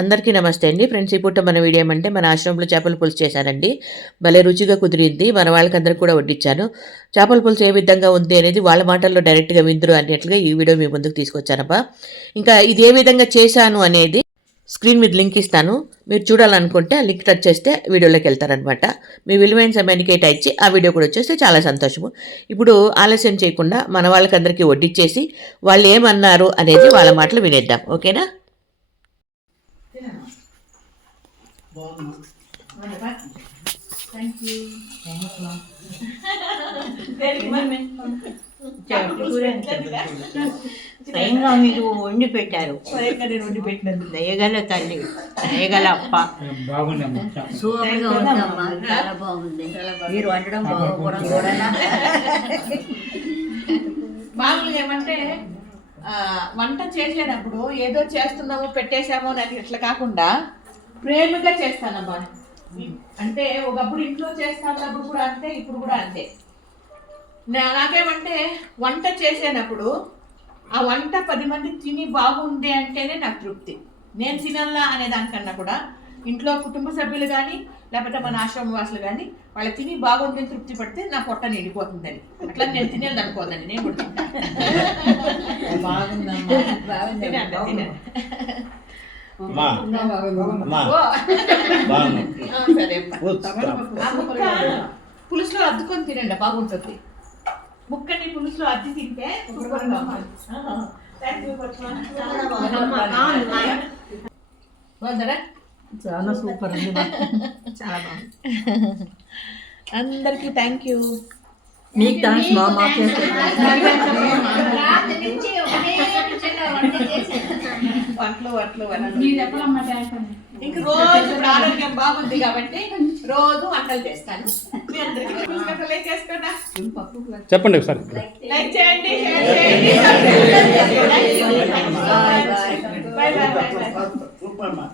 అందరికీ నమస్తే అండి ఫ్రెండ్స్. ఈ పూట మన వీడియో ఏమంటే మన ఆశ్రమంలో చేపల పులుసు చేశానండి. భలే రుచిగా కుదిరింది. మన వాళ్ళకందరికి కూడా వడ్డించాను. చేపల పులుసు ఏ విధంగా ఉంది అనేది వాళ్ళ మాటల్లో డైరెక్ట్గా విందురు అన్నట్లుగా ఈ వీడియో మీ ముందుకు తీసుకొచ్చానబ్బా. ఇంకా ఇది ఏ విధంగా చేశాను అనేది స్క్రీన్ మీద లింక్ ఇస్తాను. మీరు చూడాలనుకుంటే ఆ లింక్ టచ్ చేస్తే వీడియోలోకి వెళ్తారనమాట. మీ విలువైన సమయానికి కేటాయించి ఆ వీడియో కూడా వచ్చేస్తే చాలా సంతోషము. ఇప్పుడు ఆలస్యం చేయకుండా మన వాళ్ళకందరికీ వడ్డిచ్చేసి వాళ్ళు ఏమన్నారు అనేది వాళ్ళ మాటలు వినేద్దాం. ఓకేనా? స్వయంగా మీరు వండి పెట్టారు. దయగల తల్లి, దయగల అప్ప. సూపర్గా ఉందమ్మా, చాలా బాగుంది. మీరు వండడం బాగోవడం కూడా మామూలుగా ఏమంటే వంట చేసేటప్పుడు ఏదో చేస్తున్నాము పెట్టేసాము అని ఇట్లా కాకుండా ప్రేమగా చేస్తానమ్మా. అంటే ఒకప్పుడు ఇంట్లో చేస్తానప్పుడు కూడా అంతే, ఇప్పుడు కూడా అంతే. నాకేమంటే వంట చేసేటప్పుడు ఆ వంట 10 మంది తిని బాగుంది అంటేనే నాకు తృప్తి. నేను తినాలా అనే దానికన్నా కూడా ఇంట్లో కుటుంబ సభ్యులు కానీ లేకపోతే మన ఆశ్రమ వాసులు కానీ వాళ్ళు తిని బాగుందని తృప్తి పడితే నా పొట్ట నిండిపోతుందని. అట్లా నేను తినేది అనుకోదండి, నేను కూడా తింటాను. పులుసులో అద్దుకొని తినండి, బాగుంటుంది. ముక్కని పులుసులో అద్ది తింటే బాగుందరా? చాలా సూపర్ ఉంది, చాలా బాగుంది. అందరికీ థ్యాంక్ యూ. మీకు థ్యాంక్స్ మా వంటలు ఇంక రోజు ఆరోగ్యం బాగుంది కాబట్టి రోజు వంటలు చేస్తాను. మీ అందరికీ చెప్పండి ఒకసారి. లైక్ చేయండి, షేర్ చేయండి. Bye bye bye. సూపర్ మా.